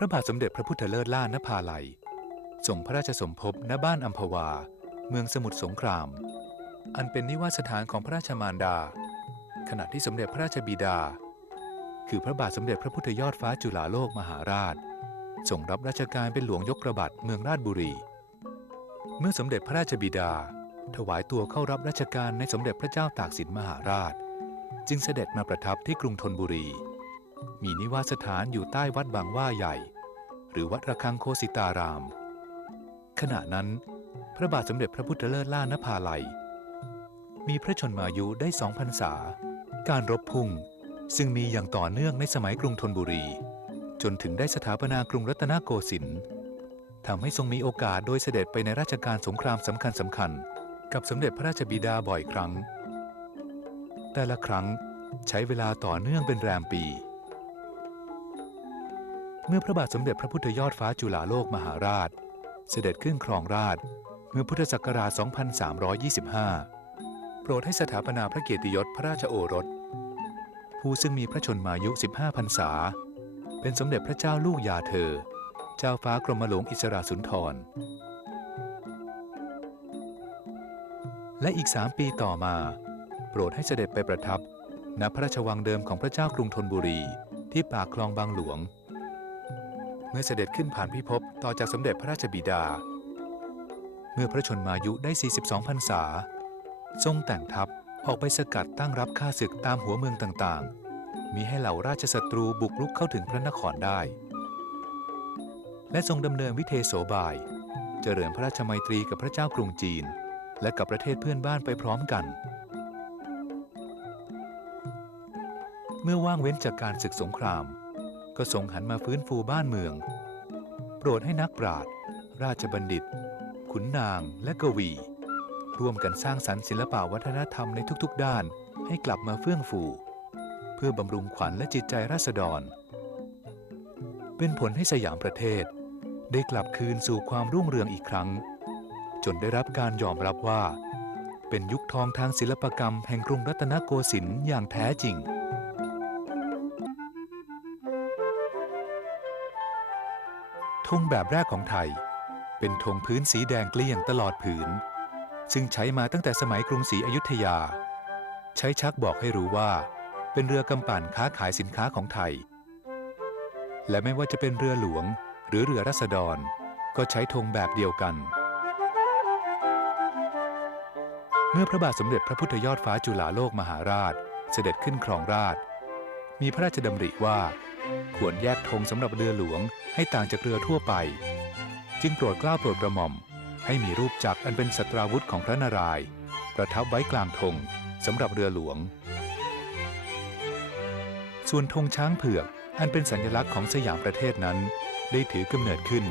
พระบาทสมเด็จพระพุทธเลิศล่านภาลัยส่งพระราชสมภพณบ้านอัมพวา เมืองสมุทรสงคราม อันเป็นนิวาสถานของพระราชมารดา ขณะที่สมเด็จพระราชบิดา คือพระบาทสมเด็จพระพุทธยอดฟ้าจุฬาโลกมหาราชทรงรับราชการเป็นหลวงยกระบัดเมืองราชบุรี เมื่อสมเด็จพระราชบิดา ถวายตัวเข้ารับราชการในสมเด็จพระเจ้าตากสินมหาราช จึงเสด็จมาประทับที่กรุงธนบุรี มีนิวาสถานอยู่ใต้วัดบางว่าใหญ่ หรือวัดระฆังโคสิตาราม ขณะนั้น พระบาทสมเด็จพระพุทธเลิศล่านภาลัย มีพระชนมายุได้สองพรรษา การรบพุ่งซึ่งมีอย่างต่อเนื่องในสมัยกรุงธนบุรี จนถึงได้สถาปนากรุงรัตนโกสินทร์ทำให้ทรงมีโอกาสโดยเสด็จไปในราชการสงครามสำคัญสำคัญๆกับสมเด็จพระราชบิดาบ่อยครั้ง แต่ละครั้งใช้เวลาต่อเนื่องเป็นแรมปี เมื่อพระบาทสมเด็จพระพุทธยอดฟ้าจุฬาโลกมหาราช เสด็จขึ้นครองราชเมื่อพุทธศักราช 2325 โปรดให้สถาปนาพระเกียรติยศพระราชโอรส ผู้ซึ่งมีพระชนมายุ 15 พรรษา เป็นสมเด็จพระเจ้าลูกยาเธอ เจ้าฟ้ากรมหลวงอิสราสุนทร และอีกสามปีต่อมา โปรดให้เสด็จไปประทับณพระราชวังเดิมของพระเจ้ากรุงธนบุรีที่ปากคลองบางหลวง เมื่อเสด็จขึ้นผ่านพิภพต่อจากสมเด็จพระราชบิดา เมื่อพระชนมายุได้ 42พรรษา ทรงแต่งทัพออกไปสกัดตั้งรับข้าศึกตามหัวเมืองต่างๆ มีให้เหล่าราชศัตรูบุกรุกเข้าถึงพระนครได้ และทรงดำเนินวิเทโสบาย เจริญพระราชมัยตรีกับพระเจ้ากรุงจีน และกับประเทศเพื่อนบ้านไปพร้อมกัน เมื่อว่างเว้นจากการศึกสงคราม ก็ทรงหันมาฟื้นฟูบ้านเมือง โปรดให้นักปราชญ์ราชบัณฑิต ขุนนางและกวี ร่วมกันสร้างสรรค์ศิลปะวัฒนธรรมในทุกๆ ด้านให้กลับมาเฟื่องฟู เพื่อบำรุงขวัญและจิตใจราษฎร เป็นผลให้สยามประเทศ ได้กลับคืนสู่ความรุ่งเรืองอีกครั้ง จนได้รับการยอมรับว่า เป็นยุคทองทางศิลปกรรมแห่งกรุงรัตนโกสินทร์อย่างแท้จริง ธงแบบแรกของไทย เป็นธงพื้นสีแดงเกลี้ยงตลอดผืน ซึ่งใช้มาตั้งแต่สมัยกรุงศรีอยุธยา ใช้ชักบอกให้รู้ว่า เป็นเรือกำปั่นค้าขายสินค้าของไทย และไม่ว่าจะเป็นเรือหลวงหรือเรือรัษฎร ก็ใช้ธงแบบเดียวกัน เมื่อพระบาทสมเด็จพระพุทธยอดฟ้าจุฬาโลกมหาราช เสด็จขึ้นครองราช มีพระราชดำริว่า ควรแยกธงสำหรับเรือหลวงให้ต่างจากเรือทั่วไป จึงโปรดกล้าโปรดกระหม่อม ให้มีรูปจักรอันเป็นสัตราวุธของพระนารายณ์ประทับไว้กลางธงสำหรับเรือหลวง ส่วนธงช้างเผือกอันเป็นสัญลักษณ์ของสยามประเทศนั้น ได้ถือกำเนิดขึ้น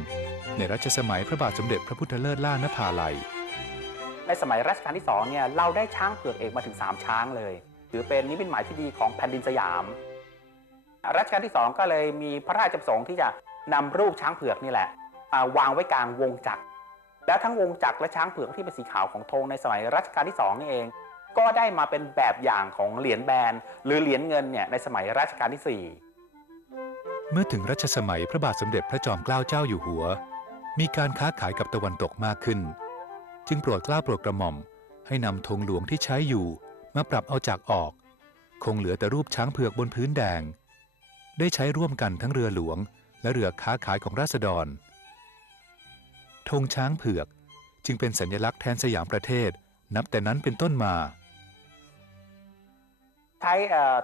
ในรัชสมัยพระบาทสมเด็จพระพุทธเลิศล่านภาลัย ในสมัยรัชกาลที่2เนี่ยเราได้ช้างเผือกเอกมาถึง 3 ช้างเลย ถือเป็นนิมิตหมายที่ดีของแผ่นดินสยาม รัชกาลที่ 2 ก็เลยมีพระราชประสงค์ที่จะนำรูปช้างเผือกนี่แหละาวางไว้กลางวงจักร แล้วทั้งวงจักรและช้างเผือกที่เป็นสีขาวของธงในสมัยรัชกาลที่ 2 นี่เอง ก็ได้มาเป็นแบบอย่างของเหรียญแบนหรือเหรียญเงินเนี่ยในสมัยรัชกาลที่ 4 เมื่อถึงรัชสมัยพระบาทสมเด็จพระจอมเกล้าเจ้าอยู่หัว มีการค้าขายกับตะวันตกมากขึ้น จึงโปรดเกล้าโปรดกระหม่อม ให้นำธงหลวงที่ใช้อยู่ มาปรับเอาจากออก คงเหลือแต่รูปช้างเผือกบนพื้นแดง ได้ใช้ร่วมกันทั้งเรือหลวง และเรือค้าขายของราษฎรธงช้างเผือกจึงเป็นสัญลักษณ์แทนสยามประเทศ นับแต่นั้นเป็นต้นมา ใช้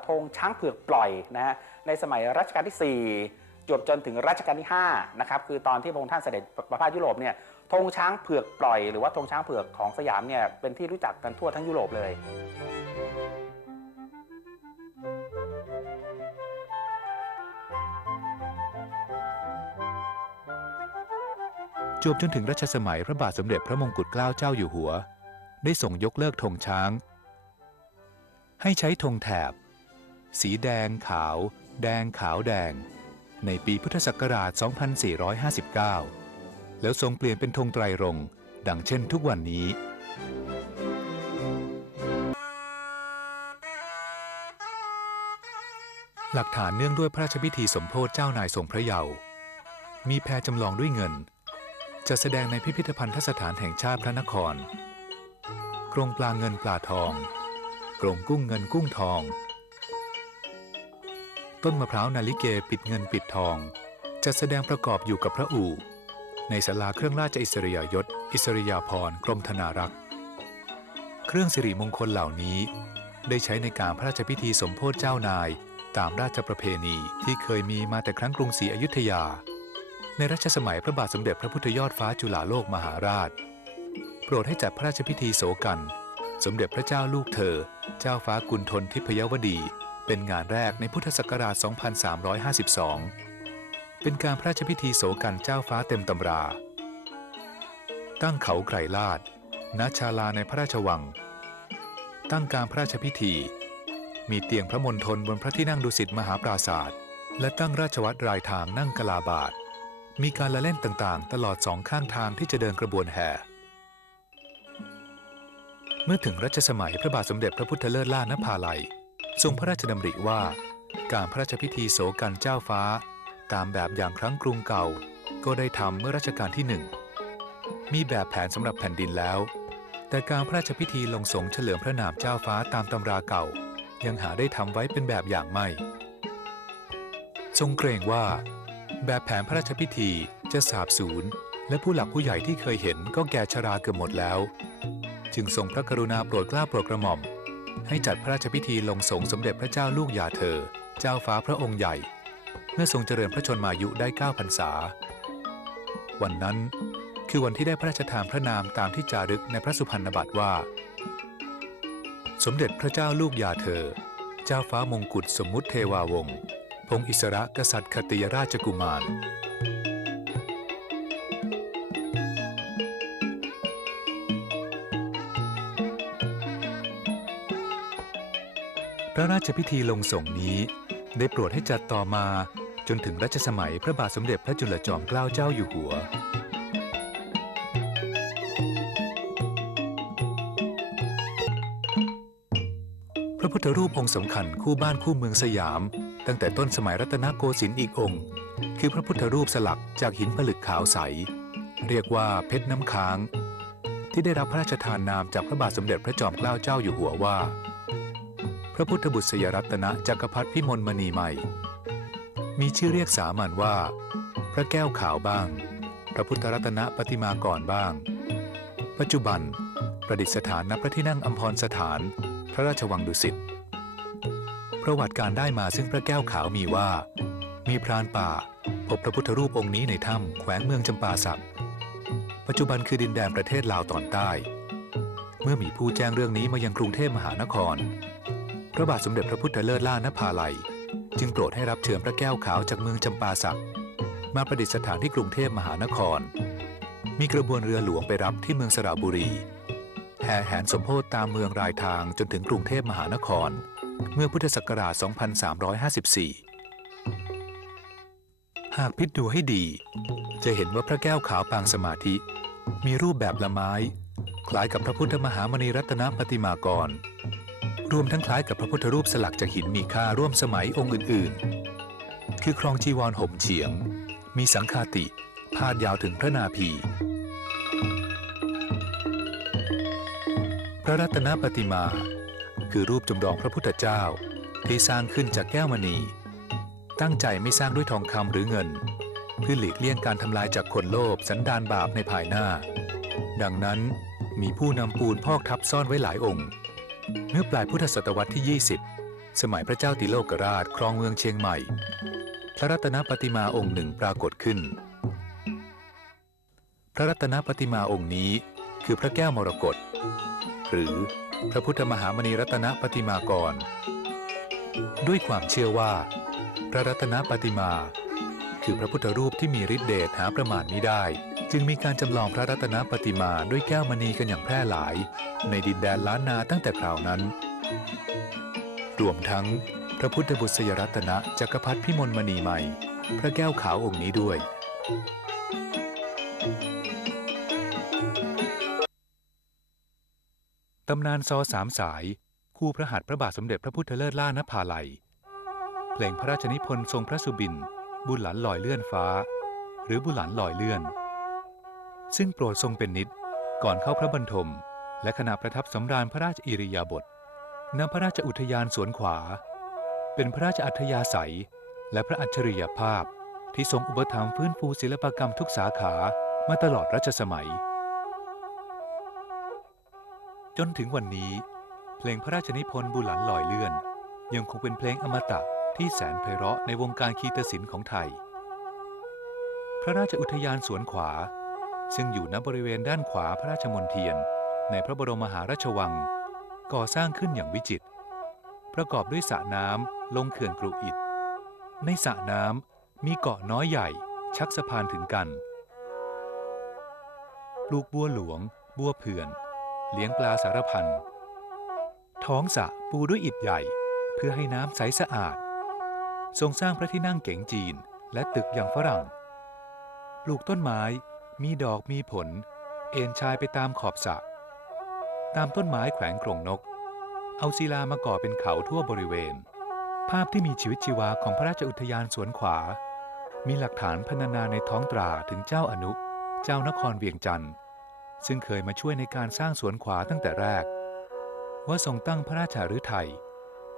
ธงช้างเผือกปล่อยนะฮะในสมัยรัชกาลที่ 4 จบจนถึงรัชกาลที่5นะครับคือตอนที่พระองค์ท่านเสด็จประพาสยุโรปเนี่ยธงช้างเผือกปล่อยหรือว่าธงช้างเผือกของสยามเนี่ยเป็นที่รู้จักกันทั่วทั้งยุโรปเลย จวบจนถึงรัชสมัยพระบาทสมเด็จพระมงกุฎเกล้าเจ้าอยู่หัว ได้ส่งยกเลิกธงช้าง ให้ใช้ธงแถบ สีแดงขาว แดงขาวแดง ในปีพุทธศักราช 2459 แล้วทรงเปลี่ยนเป็นธงไตรรงดังเช่นทุกวันนี้หลักฐานเนื่องด้วยพระราชพิธีสมโพธิเจ้านายทรงพระเยาว์มีแพรจำลองด้วยเงิน จะแสดงในพิพิธภัณฑสถานแห่งชาติพระนคร กรงปลาเงินปลาทอง กรงกุ้งเงินกุ้งทอง ต้นมะพร้าวนาลิเกปิดเงินปิดทอง จะแสดงประกอบอยู่กับพระอู่ ในศาลาเครื่องราชอิสริยยศ อิสริยาภรณ์กรมธนารักษ์ เครื่องสิริมงคลเหล่านี้ ได้ใช้ในการพระราชพิธีสมโพธิเจ้านาย ตามราชประเพณีที่เคยมีมาแต่ครั้งกรุงศรีอยุธยา ในรัชสมัยพระบาทสมเด็จพระพุทธยอดฟ้าจุฬาโลกมหาราช โปรดให้จัดพระราชพิธีโสกัน สมเด็จพระเจ้าลูกเธอ เจ้าฟ้ากุณฑลทิพยวดี เป็นงานแรกในพุทธศักราช 2352 เป็นการพระราชพิธีโสกันเจ้าฟ้าเต็มตำรา ตั้งเขาไกรลาดณชาลาในพระราชวัง ตั้งการพระราชพิธี มีเตียงพระมณฑลบนพระที่นั่งดุสิตมหาปราศาสตร์และตั้งราชวัตรรายทางนั่งกลาบาท มีการละเล่นต่างๆ ตลอดสองข้างทางที่จะเดินกระบวนแห่ เมื่อถึงรัชสมัยพระบาทสมเด็จพระพุทธเลิศล่านภาลัย ทรงพระราชดำริว่า การพระราชพิธีโสกันเจ้าฟ้า ตามแบบอย่างครั้งกรุงเก่า ก็ได้ทำเมื่อรัชกาลที่หนึ่ง มีแบบแผนสำหรับแผ่นดินแล้ว แต่การพระราชพิธีลงสงเฉลิมพระนามเจ้าฟ้าตามตำราเก่า ยังหาได้ทำไว้เป็นแบบอย่างไม่ ทรงเกรงว่า แบบแผนพระราชพิธีจะสาบสูญและผู้หลักผู้ใหญ่ที่เคยเห็นก็แก่ชราเกือบหมดแล้ว จึงทรงพระกรุณาโปรดเกล้าโปรดกระหม่อม ให้จัดพระราชพิธีลงสงสมเด็จพระเจ้าลูกยาเธอ เจ้าฟ้าพระองค์ใหญ่ เมื่อทรงเจริญพระชนมายุได้9พรรษา วันนั้นคือวันที่ได้พระราชทานพระนามตามที่จารึกในพระสุพรรณบัตรว่า สมเด็จพระเจ้าลูกยาเธอ เจ้าฟ้ามงกุฎสมมุติเทวาวงศ์ พงศ์อิสระกษัตริย์คติยราชกุมาร พระราชพิธีลงส่งนี้ ได้โปรดให้จัดต่อมาจนถึงรัชสมัยพระบาทสมเด็จพระจุลจอมเกล้าเจ้าอยู่หัวพระพุทธรูปองค์สำคัญคู่บ้านคู่เมืองสยาม ตั้งแต่ต้นสมัยรัตนโกสินทร์อีกองค์ คือพระพุทธรูปสลักจากหินผลึกขาวใส เรียกว่าเพชรน้ำค้าง ที่ได้รับพระราชทานนามจากพระบาทสมเด็จพระจอมเกล้าเจ้าอยู่หัวว่า พระพุทธบุตรสยรัตนจักรพรรดิพิมลมณีใหม่ มีชื่อเรียกสามัญว่า พระแก้วขาวบ้าง พระพุทธรัตนปฏิมากรบ้าง ปัจจุบันประดิษฐานณพระที่นั่งอัมพรสถาน พระราชวังดุสิต ประวัติการได้มาซึ่งพระแก้วขาวมีว่า มีพรานป่า พบพระพุทธรูปองค์นี้ในถ้ำแขวงเมืองจำปาสัก ปัจจุบันคือดินแดนประเทศลาวตอนใต้ เมื่อมีผู้แจ้งเรื่องนี้มายังกรุงเทพมหานคร พระบาทสมเด็จพระพุทธเลิศล่านภาลัย จึงโปรดให้รับเชิญพระแก้วขาวจากเมืองจำปาสัก มาประดิษฐานที่กรุงเทพมหานคร มีกระบวนเรือหลวงไปรับที่เมืองสระบุรีแห่แหนสมโพธตามเมืองรายทางจนถึงกรุงเทพมหานคร เมื่อพุทธศักราช 2354 หากพิจดูให้ดี จะเห็นว่าพระแก้วขาวปางสมาธิ มีรูปแบบละไม้ คล้ายกับพระพุทธมหามณีรัตนปฏิมากร รวมทั้งคล้ายกับพระพุทธรูปสลักจากหินมีค่าร่วมสมัยองค์อื่น ๆ คือครองจีวรห่มเฉียง มีสังฆาติ พาดยาวถึงพระนาภีพระรัตนปฏิมา คือรูปจำลองพระพุทธเจ้า ที่สร้างขึ้นจากแก้วมณี ตั้งใจไม่สร้างด้วยทองคำหรือเงิน เพื่อหลีกเลี่ยงการทำลายจากคนโลภสันดานบาปในภายหน้า ดังนั้นมีผู้นำปูนพอกทับซ่อนไว้หลายองค์ เมื่อปลายพุทธศตวรรษที่ 20 สมัยพระเจ้าติโลกราชครองเมืองเชียงใหม่ พระรัตนปฏิมาองค์หนึ่งปรากฏขึ้น พระรัตนปฏิมาองค์นี้ คือพระแก้วมรกตหรือพระพุทธมหามณีรัตนปฏิมากร ด้วยความเชื่อว่า พระรัตนปฏิมา คือพระพุทธรูปที่มีฤทธิเดชหาประมาณมิได้ จึงมีการจำลองพระรัตนปฏิมาด้วยแก้วมณีกันอย่างแพร่หลาย ในดินแดนล้านนาตั้งแต่คราวนั้น รวมทั้งพระพุทธบุตรสยรัตนะจักรพรรดิพิมลมณีใหม่ พระแก้วขาวองค์นี้ด้วยำนานซอสามสาย คู่พระหัตถ์พระบาทสมเด็จพระพุทธเลิศล่านภาลัย เพลงพระราชนิพนธ์ทรงพระสุบิน บุญหลันลอยเลื่อนฟ้า หรือบุหลันลอยเลื่อน ซึ่งโปรดทรงเป็นนิดก่อนเข้าพระบรรทม และขณะประทับสำราญพระราชอิริยาบถณพระราชอุทยานสวนขวา เป็นพระราชอัธยาศัย และพระอัจฉริยภาพที่ทรงอุปถัมภ์ฟื้นฟูศิลปกรรมทุกสาขามาตลอดรัชสมัย จนถึงวันนี้ เพลงพระราชนิพนธ์บุหลันลอยเลื่อน ยังคงเป็นเพลงอมตะที่แสนไพเราะในวงการคีตศิลป์ของไทย พระราชอุทยานสวนขวา ซึ่งอยู่ณบริเวณด้านขวาพระราชมณฑียน ในพระบรมมหาราชวัง ก่อสร้างขึ้นอย่างวิจิตรประกอบด้วยสระน้ำลงเขื่อนกรุอิฐในสระน้ำมีเกาะน้อยใหญ่ ชักสะพานถึงกัน ปลูกบัวหลวง บัวเผื่อน เลี้ยงปลาสารพัน ท้องสะปูด้วยอิฐใหญ่ เพื่อให้น้ำใสสะอาด ทรงสร้างพระที่นั่งเก๋งจีนและตึกอย่างฝรั่ง ปลูกต้นไม้ มีดอกมีผล เอ็นชายไปตามขอบสระ ตามต้นไม้แขวงกรงนก เอาศิลามาก่อเป็นเขาทั่วบริเวณ ภาพที่มีชีวิตชีวาของพระราชอุทยานสวนขวา มีหลักฐานพรรณนาในท้องตราถึงเจ้าอนุ เจ้านครเวียงจันทร์ ซึ่งเคยมาช่วยในการสร้างสวนขวาตั้งแต่แรก ว่าทรงตั้งพระราชาฤทัย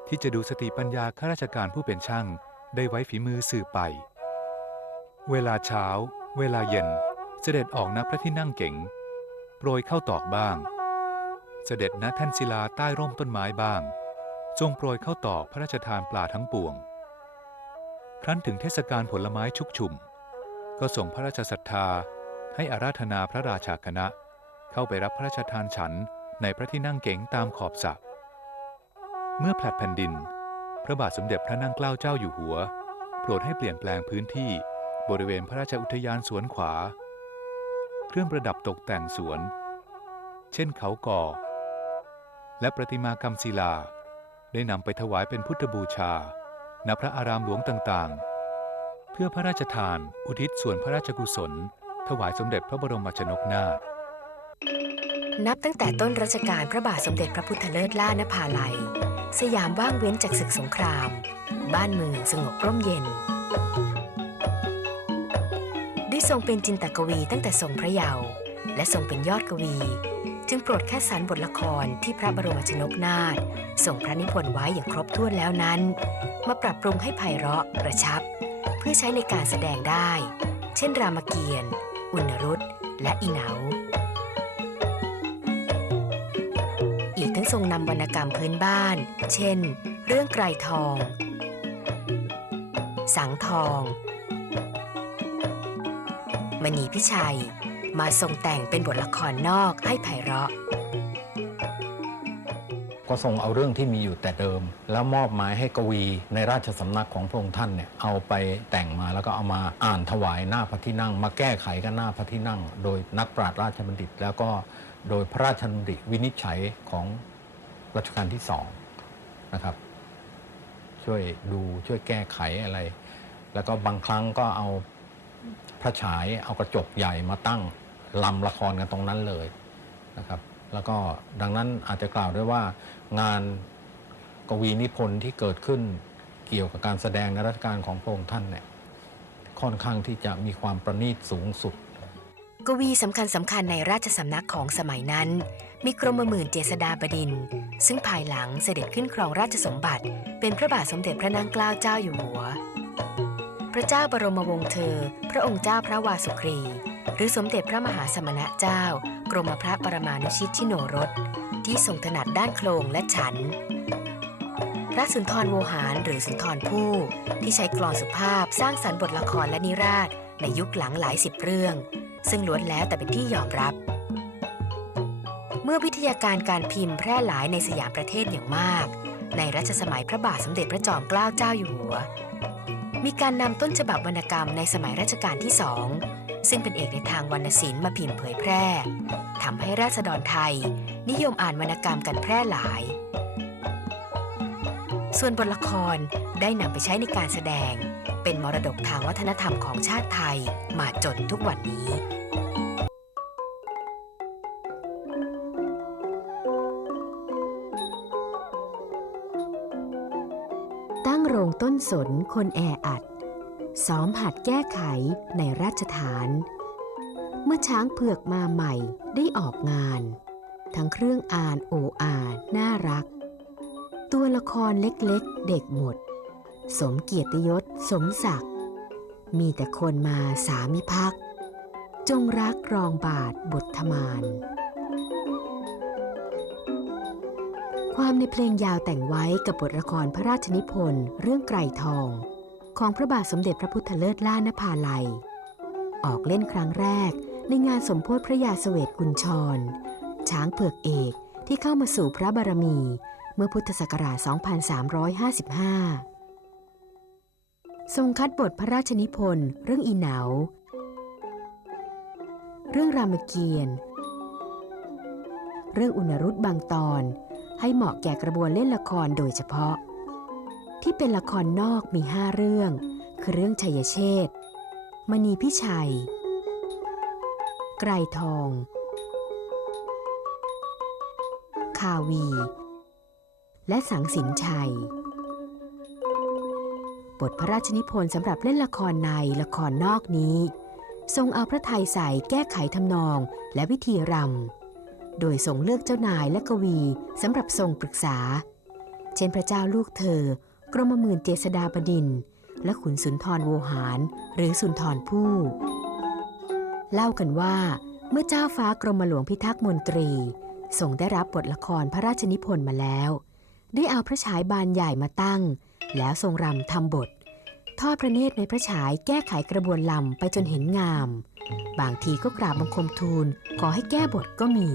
ที่จะดูสติปัญญาข้าราชการผู้เป็นช่าง ได้ไว้ฝีมือสืบไป เวลาเช้า เวลาเย็น เสด็จออกณพระที่นั่งเก๋งโปรยเข้าตอกบ้าง เสด็จณแท่นศิลาใต้ร่มต้นไม้บ้าง ทรงโปรยเข้าตอกพระราชทานปลาทั้งปวง ครั้นถึงเทศกาลผลไม้ชุกชุม ก็ส่งพระราชศรัทธาให้อาราธนาพระราชาคณะ เข้าไปรับพระราชทานฉันในพระที่นั่งเก๋งตามขอบสระเมื่อผลัดแผ่นดิน พระบาทสมเด็จพระนั่งเกล้าเจ้าอยู่หัว โปรดให้เปลี่ยนแปลงพื้นที่บริเวณพระราชอุทยานสวนขวา เครื่องประดับตกแต่งสวน เช่นเขาก่อ และประติมากรรมศิลา ได้นำไปถวายเป็นพุทธบูชา ณพระอารามหลวงต่างๆ เพื่อพระราชทานอุทิศส่วนพระราชกุศล ถวายสมเด็จพระบรมชนกนาถ นับตั้งแต่ต้นรัชกาลพระบาทสมเด็จพระพุทธเลิศล่านภาลัย สยามว่างเว้นจากศึกสงคราม บ้านเมืองสงบร่มเย็น ได้ทรงเป็นจินตกวีตั้งแต่ทรงพระเยาว์และทรงเป็นยอดกวี จึงโปรดคัดสรรบทละครที่พระบรมชนกนาถส่งพระนิพนธ์ไว้อย่างครบถ้วนแล้วนั้น มาปรับปรุงให้ไพเราะกระชับ เพื่อใช้ในการแสดงได้ เช่นรามเกียรติ์อุณรุตและอีเหนา ทั้งทรงนำวรรณกรรมพื้นบ้าน เช่น เรื่องไกรทอง สังทอง มณีพิชัย มาทรงแต่งเป็นบทละครนอกให้ไพเราะ ก็ทรงเอาเรื่องที่มีอยู่แต่เดิม แล้วมอบหมายให้กวีในราชสำนักของพระองค์ท่านเนี่ยเอาไปแต่งมาแล้วก็เอามาอ่านถวายหน้าพระที่นั่ง มาแก้ไขกันหน้าพระที่นั่ง โดยนักปราชญ์ราชบัณฑิตแล้วก็โดยพระราชดำริตวินิจฉัยของ รัชกาลที่สองนะครับ ช่วยดูช่วยแก้ไขอะไร แล้วก็บางครั้งก็เอาพระฉายเอากระจกใหญ่มาตั้งลำละครกันตรงนั้นเลยนะครับ แล้วก็ดังนั้นอาจจะกล่าวได้ว่างานกวีนิพนธ์ที่เกิดขึ้นเกี่ยวกับการแสดงในรัชกาลของพระองค์ท่านเนี่ยค่อนข้างที่จะมีความประณีตสูงสุด กวีสำคัญสำคัญในราชสำนักของสมัยนั้น มีกรมหมื่นเจษฎาบดิน ซึ่งภายหลังเสด็จขึ้นครองราชสมบัติ เป็นพระบาทสมเด็จพระนางเกล้าเจ้าอยู่หัว พระเจ้าบรมวงศ์เธอ พระองค์เจ้าพระวาสุครี หรือสมเด็จพระมหาสมณะเจ้า กรมพระปรมานุชิตชิโนรสที่ทรงถนัดด้านโครงและฉัน พระสุนทรโวหารหรือสุนทรภู่ที่ใช้กลอนสุภาพสร้างสรรค์บทละครและนิราศในยุคหลังหลายสิบเรื่อง ซึ่งล้วนแล้วแต่เป็นที่ยอมรับ เมื่อวิทยาการการพิมพ์แพร่หลายในสยามประเทศอย่างมาก ในรัชสมัยพระบาทสมเด็จพระจอมเกล้าเจ้าอยู่หัว มีการนำต้นฉบับวรรณกรรมในสมัยรัชกาลที่สองซึ่งเป็นเอกในทางวรรณศิลป์มาพิมพ์เผยแพร่ทำให้ราษฎรไทย นิยมอ่านวรรณกรรมกันแพร่หลาย ส่วนบทละครได้นำไปใช้ในการแสดง เป็นมรดกทางวัฒนธรรมของชาติไทยมาจนทุกวันนี้ ตั้งโรงต้นสนคนแออัด ซ้อมหัดแก้ไขในราชฐาน เมื่อช้างเผือกมาใหม่ได้ออกงาน ทั้งเครื่องอ่านโออาน่ารัก ตัวละครเล็กๆ เด็กหมด สมเกียรติยศสมศักดิ์มีแต่คนมาสามิภักจงรักรองบาทบทธมาน ความในเพลงยาวแต่งไว้กับบทละครพระราชนิพนธ์เรื่องไกรทอง ของพระบาทสมเด็จพระพุทธเลิศล่านภาลัย ออกเล่นครั้งแรกในงานสมโพธิพระยาเสวตกุญชร ช้างเผือกเอกที่เข้ามาสู่พระบารมี เมื่อพุทธศักราช 2355 ทรงคัดบทพระราชนิพนธ์เรื่องอีเหนา เรื่องรามเกียรติ์เรื่องอุณรุตบางตอน ให้เหมาะแก่กระบวนเล่นละครโดยเฉพาะ ที่เป็นละครนอกมีห้าเรื่อง คือเรื่องชัยเชษมณีพิชัย ไกรทอง คาวี และสังสินชัย บทพระราชนิพนธ์สำหรับเล่นละครในละครนอกนี้ ทรงเอาพระไทยใส่แก้ไขทำนองและวิธีรำ โดยทรงเลือกเจ้านายและกวีสำหรับทรงปรึกษา เช่นพระเจ้าลูกเธอ กรมหมื่นเจษดาบดิน และขุนสุนทรโวหารหรือสุนทรผู้ เล่ากันว่า เมื่อเจ้าฟ้ากรมหลวงพิทักษ์มนตรีทรงได้รับบทละครพระราชนิพนธ์มาแล้ว ได้เอาพระฉายบานใหญ่มาตั้ง แล้วทรงรำทำบท ทอดพระเนตรในพระฉายแก้ไขกระบวนลำไปจนเห็นงาม บางทีก็กราบบังคมทูลขอให้แก้บทก็มี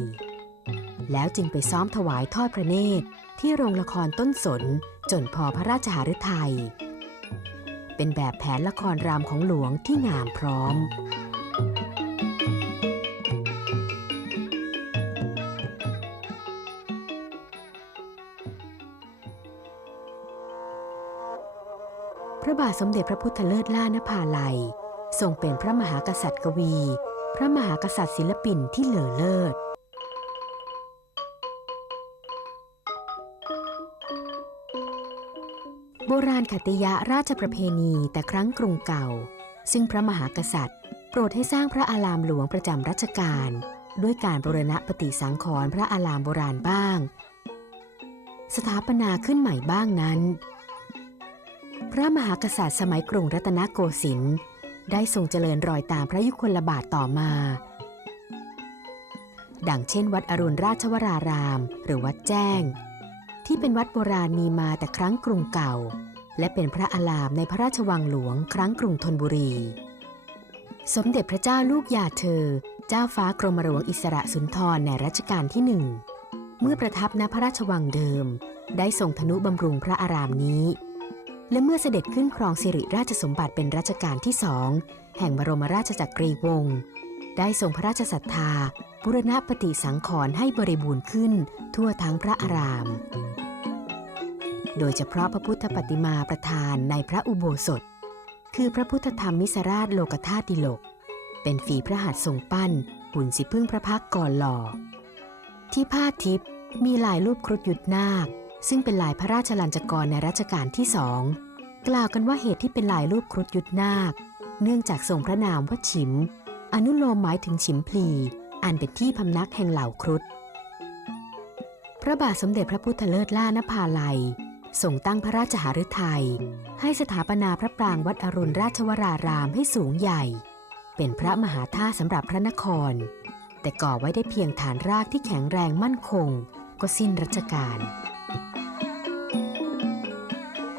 แล้วจึงไปซ้อมถวายทอดพระเนตรที่โรงละครต้นสนจนพอพระราชหฤทัย เป็นแบบแผนละครรามของหลวงที่งามพร้อม พระบาทสมเด็จพระพุทธเลิศล่านภาลัย ทรงเป็นพระมหากษัตริย์กวี พระมหากษัตริย์ศิลปินที่เหลือเลิศ ราณขติยะราชประเพณีแต่ครั้งกรุงเก่า ซึ่งพระมหากษัตริย์ โปรดให้สร้างพระอารามหลวงประจำรัชกาลด้วยการบรณะปฏิสังขรณ์พระอารามโบราณบ้าง สถาปนาขึ้นใหม่บ้างนั้น พระมหากษัตริย์สมัยกรุงรัตนโกสินทร์ได้ทรงเจริญรอยตามพระยุคลบาทต่อมา ดังเช่น วัดอรุณราชวราราม หรือวัดแจ้ง ที่เป็นวัดโบราณมีมาแต่ครั้งกรุงเก่า และเป็นพระอารามในพระราชวังหลวงครั้งกรุงธนบุรี สมเด็จพระเจ้าลูกยาเธอ เจ้าฟ้ากรมหลวงอิสระสุนทรในรัชกาลที่หนึ่ง เมื่อประทับณพระราชวังเดิม ได้ทรงธนุบำรุงพระอารามนี้ และเมื่อเสด็จขึ้นครองสิริราชสมบัติเป็นรัชกาลที่สองแห่งบรมราชจักรีวงศ์ได้ทรงพระราชศรัทธาบุรณปฏิสังขรณ์ให้บริบูรณ์ขึ้นทั่วทั้งพระอาราม โดยเฉพาะพระพุทธปฏิมาประธานในพระอุโบสถ คือพระพุทธธรรมมิสราชโลกธาตุดิโลก เป็นฝีพระหัตถ์ทรงปั้นหุ่นสิพึ่งพระพักก่อนหล่อ ที่ผ้าทิพย์มีลายรูปครุฑยุทธนาค ซึ่งเป็นลายพระราชลัญจกรในรัชกาลที่สองกล่าวกันว่าเหตุที่เป็นลายรูปครุฑยุทธนาค เนื่องจากทรงพระนามว่าฉิม อนุโลมหมายถึงฉิมพลี อันเป็นที่พำนักแห่งเหล่าครุฑ พระบาทสมเด็จพระพุทธเลิศล่านภาลัย ทรงตั้งพระราชหฤทัย ให้สถาปนาพระปรางวัดอรุณราชวรารามให้สูงใหญ่ เป็นพระมหาธาตุสำหรับพระนคร แต่ก่อไว้ได้เพียงฐานรากที่แข็งแรงมั่นคง ก็สิ้นรัชกาล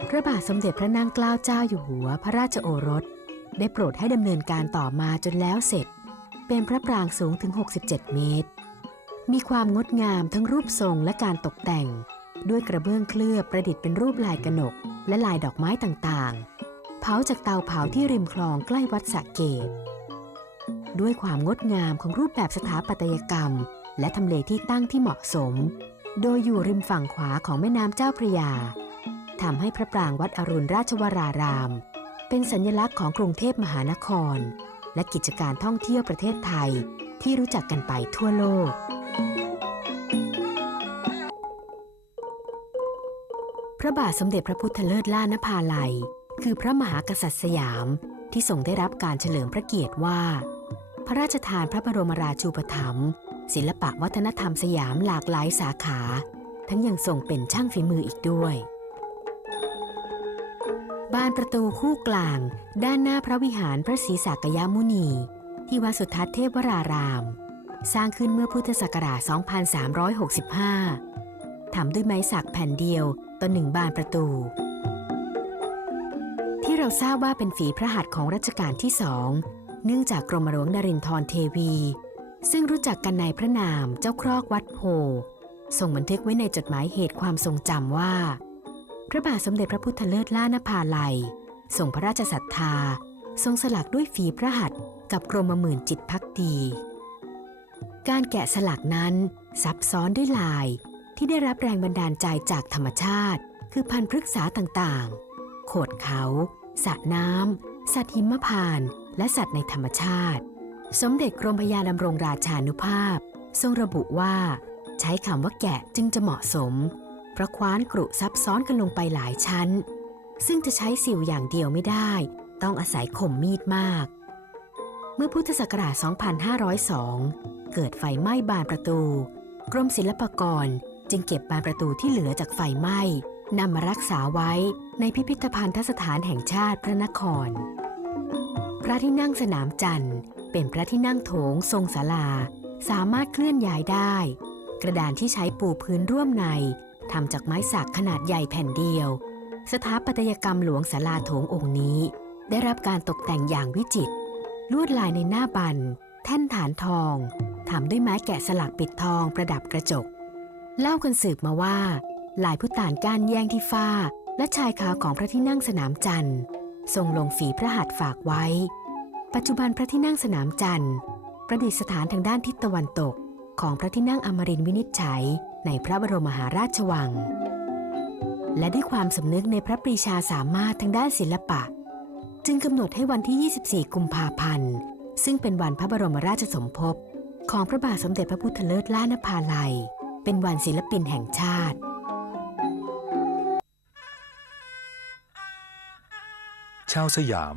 พระบาทสมเด็จพระนางเกล้าเจ้าอยู่หัวพระราชโอรส ได้โปรดให้ดำเนินการต่อมาจนแล้วเสร็จ เป็นพระปรางสูงถึง 67 เมตร มีความงดงามทั้งรูปทรงและการตกแต่ง ด้วยกระเบื้องเคลือบประดิษฐ์เป็นรูปลายกระหนก และลายดอกไม้ต่างๆ เผาจากเตาเผาที่ริมคลองใกล้วัดสะเกตด้วยความงดงามของรูปแบบสถาปัตยกรรม และทำเลที่ตั้งที่เหมาะสม โดยอยู่ริมฝั่งขวาของแม่น้ำเจ้าพระยาทำให้พระปรางวัดอรุณราชวราราม เป็นสัญลักษณ์ของกรุงเทพมหานคร และกิจการท่องเที่ยวประเทศไทยที่รู้จักกันไปทั่วโลก พระบาทสมเด็จพระพุทธเลิศล่านภาลัย คือพระมหากษัตริย์สยามที่ทรงได้รับการเฉลิมพระเกียรติว่า พระราชทานพระบรมราชูปถัมภ์ศิลปะวัฒนธรรมสยามหลากหลายสาขา ทั้งยังทรงเป็นช่างฝีมืออีกด้วย บานประตูคู่กลาง ด้านหน้าพระวิหารพระศรีสักยามุนี ที่วัดสุทัศน์เทพวราราม สร้างขึ้นเมื่อพุทธศักราช 2365 ทำด้วยไม้สักแผ่นเดียว ต่อหนึ่งบานประตู ที่เราทราบว่าเป็นฝีพระหัตถ์ของรัชกาลที่สองเนื่องจากกรมหลวงนรินทรเทวี ซึ่งรู้จักกันในพระนามเจ้าครอกวัดโพส่งบันทึกไว้ในจดหมายเหตุความทรงจำว่า พระบาทสมเด็จพระพุทธเลิศล่านภาลัยทรงพระราชศรัทธา ทรงสลักด้วยฝีพระหัตถ์กับกรมหมื่นจิตพักดี การแกะสลักนั้นซับซ้อนด้วยลาย ที่ได้รับแรงบันดาลใจจากธรรมชาติ คือพันธุ์พฤกษาต่างๆ โขดเขาสระน้ำสัตว์หิมพาน และสัตว์ในธรรมชาติ สมเด็จกรมพยาดำรงราชานุภาพ ทรงระบุว่า ใช้คำว่าแกะจึงจะเหมาะสม เพราะคว้านกรุซับซ้อนกันลงไปหลายชั้น ซึ่งจะใช้สิวอย่างเดียวไม่ได้ ต้องอาศัยข่มมีดมาก เมื่อพุทธศักราช 2502 เกิดไฟไหม้บานประตู กรมศิลปากร จึงเก็บบานประตูที่เหลือจากไฟไหม้นำมารักษาไว้ในพิพิธภัณฑสถานแห่งชาติพระนคร พระที่นั่งสนามจันทร์ เป็นพระที่นั่งโถงทรงศาลา สามารถเคลื่อนย้ายได้ กระดานที่ใช้ปูพื้นร่วมในทำจากไม้สักขนาดใหญ่แผ่นเดียว สถาปัตยกรรมหลวงศาลาโถงองค์นี้ ได้รับการตกแต่งอย่างวิจิตรลวดลายในหน้าบัน แท่นฐานทองทำด้วยไม้แกะสลักปิดทองประดับกระจก เล่ากันสืบมาว่า หลายพุตานก้านแย่งที่ฟ้า และชายคาของพระที่นั่งสนามจันทร์ ทรงลงฝีพระหัตถ์ฝากไว้ ปัจจุบันพระที่นั่งสนามจันทร์ ประดิษฐานทางด้านทิศตะวันตก ของพระที่นั่งอมรินวินิจฉัย ในพระบรมมหาราชวัง และด้วยความสำนึกในพระปรีชาสามารถทางด้านศิลปะ จึงกำหนดให้วันที่ 24 กุมภาพันธ์ ซึ่งเป็นวันพระบรมราชสมภพของพระบาทสมเด็จพระพุทธเลิศล่านภาลัย เป็นวันศิลปินแห่งชาติ ชาวสยาม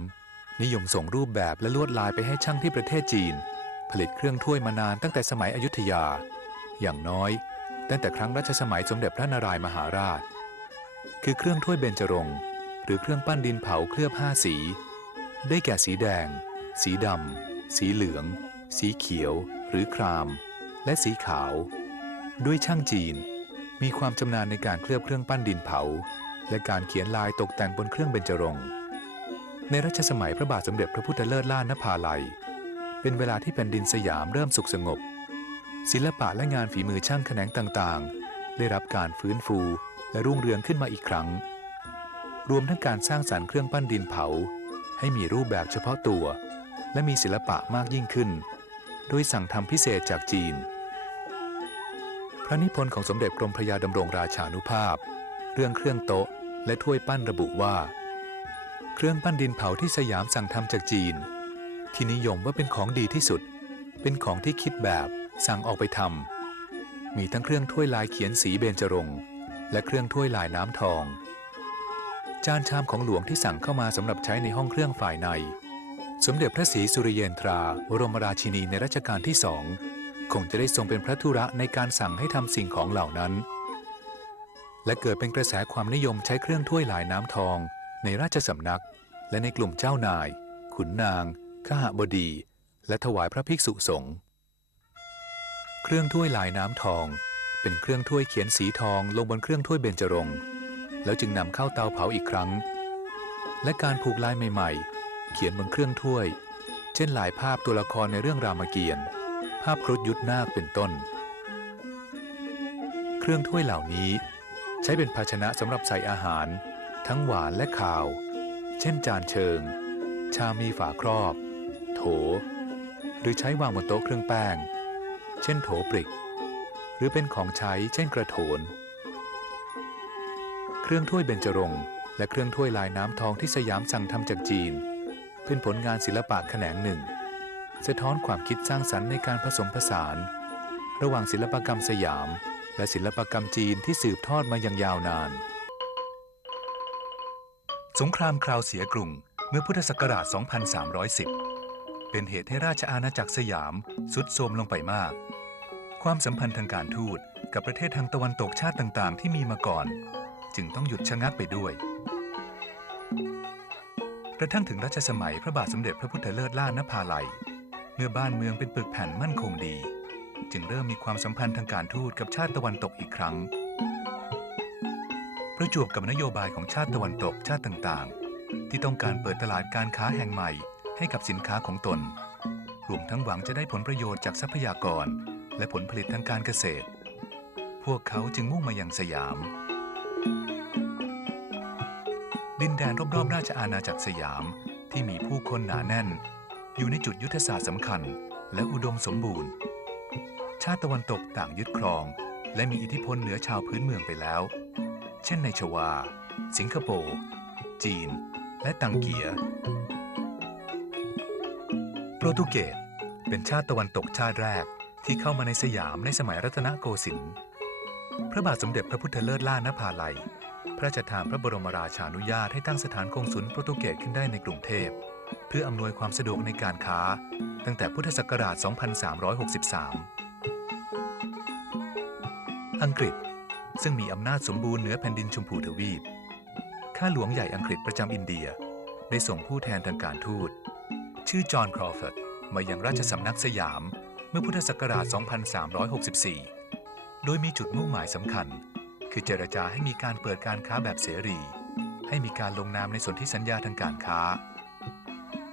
นิยมส่งรูปแบบและลวดลายไปให้ช่างที่ประเทศจีน ผลิตเครื่องถ้วยมานานตั้งแต่สมัยอยุธยา อย่างน้อย ตั้งแต่ครั้งรัชสมัยสมเด็จพระนารายมหาราช คือเครื่องถ้วยเบญจรงค์หรือเครื่องปั้นดินเผาเคลือบห้าสี ได้แก่สีแดง สีดำ สีเหลือง สีเขียว หรือคราม และสีขาว ด้วยช่างจีน มีความชำนาญในการเคลือบเครื่องปั้นดินเผา และการเขียนลายตกแต่งบนเครื่องเบญจรงค์ในรัชสมัยพระบาทสมเด็จพระพุทธเลิศล่านภาลัย เป็นเวลาที่แผ่นดินสยามเริ่มสุขสงบ ศิลปะและงานฝีมือช่างแขนงต่างๆ ได้รับการฟื้นฟูและรุ่งเรืองขึ้นมาอีกครั้ง รวมทั้งการสร้างสรรค์เครื่องปั้นดินเผา ให้มีรูปแบบเฉพาะตัว และมีศิลปะมากยิ่งขึ้น โดยสั่งทำพิเศษจากจีน พระนิพนธ์ของสมเด็จกรมพระยาดำรงราชานุภาพ เรื่องเครื่องโต๊ะและถ้วยปั้นระบุว่า เครื่องปั้นดินเผาที่สยามสั่งทำจากจีน ที่นิยมว่าเป็นของดีที่สุด เป็นของที่คิดแบบสั่งออกไปทำมีทั้งเครื่องถ้วยลายเขียนสีเบญจรงค์และเครื่องถ้วยลายน้ำทอง จานชามของหลวงที่สั่งเข้ามาสำหรับใช้ในห้องเครื่องฝ่ายใน สมเด็จพระศรีสุริเยนทราวรมราชินีในรัชกาลที่สอง คงจะได้ทรงเป็นพระธุระในการสั่งให้ทำสิ่งของเหล่านั้น และเกิดเป็นกระแสความนิยมใช้เครื่องถ้วยลายน้ำทอง ในราชสำนัก และในกลุ่มเจ้านาย ขุนนางขหบดี และถวายพระภิกษุสงฆ์เครื่องถ้วยลายน้ำทอง เป็นเครื่องถ้วยเขียนสีทองลงบนเครื่องถ้วยเบญจรงค์แล้วจึงนำเข้าเตาเผาอีกครั้ง และการผูกลายใหม่ ๆ เขียนบนเครื่องถ้วย เช่นลายภาพตัวละครในเรื่องรามเกียรติ์ ภาพครุฑยุทธนาคเป็นต้น เครื่องถ้วยเหล่านี้ใช้เป็นภาชนะสำหรับใส่อาหาร ทั้งหวานและขาว เช่นจานเชิง ชามมีฝาครอบ โถ หรือใช้วางบนโต๊ะเครื่องแป้ง เช่นโถปริก หรือเป็นของใช้เช่นกระโถน เครื่องถ้วยเบญจรงค์และเครื่องถ้วยลายน้ำทองที่สยามสั่งทำจากจีน เป็นผลงานศิลปะแขนงหนึ่ง สะท้อนความคิดสร้างสรรค์ในการผสมผสาน ระหว่างศิลปกรรมสยาม และศิลปกรรมจีนที่สืบทอดมาอย่างยาวนาน สงครามคราวเสียกรุงเมื่อพุทธศักราช 2310 เป็นเหตุให้ราชอาณาจักรสยามสุดโทรมลงไปมาก ความสัมพันธ์ทางการทูตกับประเทศทางตะวันตกชาติต่างๆ ที่มีมาก่อน จึงต้องหยุดชะงักไปด้วยกระทั่งถึงรัชสมัยพระบาทสมเด็จพระพุทธเลิศล่านภาลัย เมื่อบ้านเมืองเป็นปึกแผ่นมั่นคงดี จึงเริ่มมีความสัมพันธ์ทางการทูตกับชาติตะวันตกอีกครั้ง ประจวบกับนโยบายของชาติตะวันตกชาติต่างๆ ที่ต้องการเปิดตลาดการค้าแห่งใหม่ให้กับสินค้าของตน รวมทั้งหวังจะได้ผลประโยชน์จากทรัพยากร และผลผลิตทางการเกษตร พวกเขาจึงมุ่งมายังสยาม ดินแดนรอบๆราชอาณาจักรสยามที่มีผู้คนหนาแน่น อยู่ในจุดยุทธศาสตร์สำคัญ และอุดมสมบูรณ์ ชาติตะวันตกต่างยึดครอง และมีอิทธิพลเหนือชาวพื้นเมืองไปแล้ว เช่นในชวา สิงคโปร์ จีน และตังเกีย โปรตุเกสเป็นชาติตะวันตกชาติแรกที่เข้ามาในสยามในสมัยรัตนโกสินทร์ พระบาทสมเด็จพระพุทธเลิศล่านภาลัย พระราชทานพระบรมราชานุญาตให้ตั้งสถานกงศุลโปรตุเกสขึ้นได้ในกรุงเทพ เพื่ออำนวยความสะดวกในการค้า ตั้งแต่พุทธศักราช 2363 อังกฤษ ซึ่งมีอำนาจสมบูรณ์เหนือแผ่นดินชมพูทวีป ข้าหลวงใหญ่อังกฤษประจำอินเดีย ได้ส่งผู้แทนทางการทูต ชื่อจอห์นครอฟอร์ดมายังราชสำนักสยามเมื่อพุทธศักราช 2364 โดยมีจุดมุ่งหมายสำคัญ คือเจรจาให้มีการเปิดการค้าแบบเสรี ให้มีการลงนามในสนธิสัญญาทางการค้า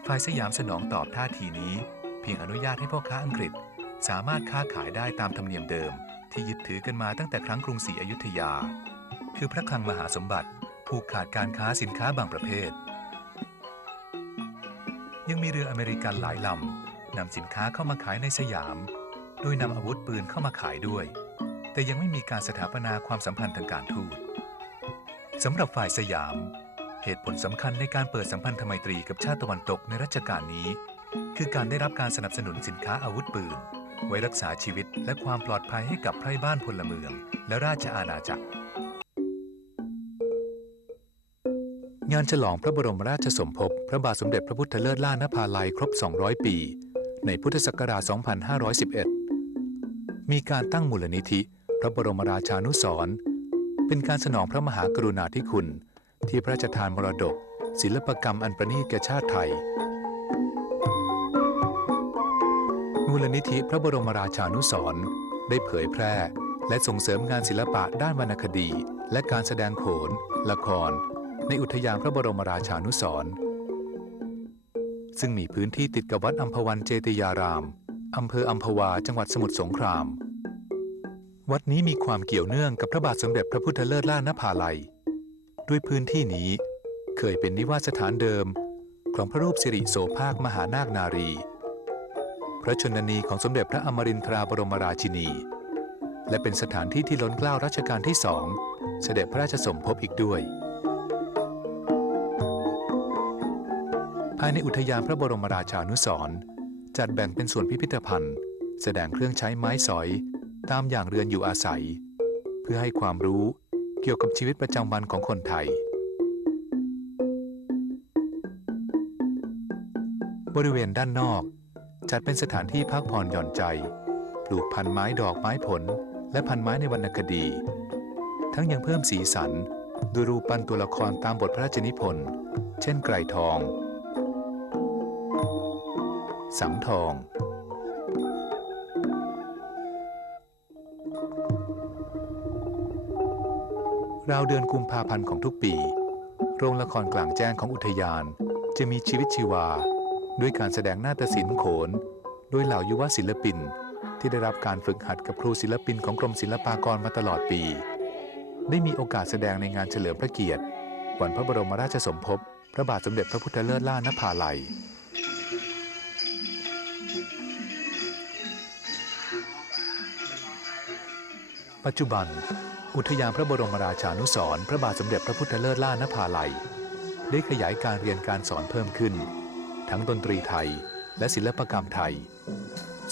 ฝ่ายสยามสนองตอบท่าทีนี้ เพียงอนุญาตให้พ่อค้าอังกฤษ สามารถค้าขายได้ตามธรรมเนียมเดิม ที่ยึดถือกันมาตั้งแต่ครั้งกรุงศรีอยุธยา คือพระคลังมหาสมบัติผูกขาดการค้าสินค้าบางประเภท ยังมีเรืออเมริกันหลายลำนำสินค้าเข้ามาขายในสยาม โดยนำอาวุธปืนเข้ามาขายด้วย แต่ยังไม่มีการสถาปนาความสัมพันธ์ทางการทูตสำหรับฝ่ายสยาม เหตุผลสำคัญในการเปิดสัมพันธไมตรีกับชาติตะวันตกในรัชกาลนี้ คือการได้รับการสนับสนุนสินค้าอาวุธปืน ไว้รักษาชีวิตและความปลอดภัยให้กับไพร่บ้านพลเมือง และราชอาณาจักร งานฉลองพระบรมราชสมภพพระบาทสมเด็จพระพุทธเลิศล่านภาลัยครบ 200 ปี ในพุทธศักราช 2511 มีการตั้งมูลนิธิ พระบรมราชานุสรเป็นการสนองพระมหากรุณาธิคุณ ที่พระราชทานมรดก ศิลปกรรมอันประณีตแก่ชาติไทย มูลนิธิพระบรมราชานุสรณ์ได้เผยแพร่ และส่งเสริมงานศิลปะด้านวรรณคดี และการแสดงโขน ละคร ในอุทยานพระบรมราชานุสรณ์ซึ่งมีพื้นที่ติดกับวัดอัมพวันเจติยารามอำเภออัมพวาจังหวัดสมุทรสงคราม วัดนี้มีความเกี่ยวเนื่องกับพระบาทสมเด็จพระพุทธเลิศล่านภาลัย ด้วยพื้นที่นี้ เคยเป็นนิวาสถานเดิม ของพระรูปสิริโสภาคมหานาคนารี พระชนนีของสมเด็จพระอมรินทราบรมราชินี และเป็นสถานที่ที่ล้นเกล้ารัชกาลที่สองเสด็จพระราชสมภพอีกด้วย ภายในอุทยานพระบรมราชานุสรจัดแบ่งเป็นส่วนพิพิธภัณฑ์ แสดงเครื่องใช้ไม้สอย ตามอย่างเรือนอยู่อาศัย เพื่อให้ความรู้ เกี่ยวกับชีวิตประจำวันของคนไทย บริเวณด้านนอก จัดเป็นสถานที่พักผ่อนหย่อนใจ ปลูกพันไม้ดอกไม้ผล และพันไม้ในวรรณคดี ทั้งยังเพิ่มสีสันด้วยรูปปั้นตัวละครตามบทพระราชนิพนธ์ เช่นไกรทอง สังทอง ราวเดือนกุมภาพันธ์ของทุกปี โรงละครกลางแจ้งของอุทยานจะมีชีวิตชีวา ด้วยการแสดงนาฏศิลป์โขน โดยเหล่ายุวศิลปิน ที่ได้รับการฝึกหัดกับครูศิลปินของกรมศิลปากรมาตลอดปี ได้มีโอกาสแสดงในงานเฉลิมพระเกียรติวันพระบรมราชสมภพพระบาทสมเด็จพระพุทธเลิศล่านภาลัยปัจจุบัน อุทยานพระบรมราชานุสรพระบาทสมเด็จพระพุทธเลิศล่านภาลัย ได้ขยายการเรียนการสอนเพิ่มขึ้น ทั้งดนตรีไทยและศิลปกรรมไทย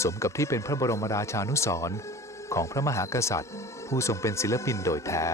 สมกับที่เป็นพระบรมราชานุสรของพระมหากษัตริย์ ผู้ทรงเป็นศิลปินโดยแท้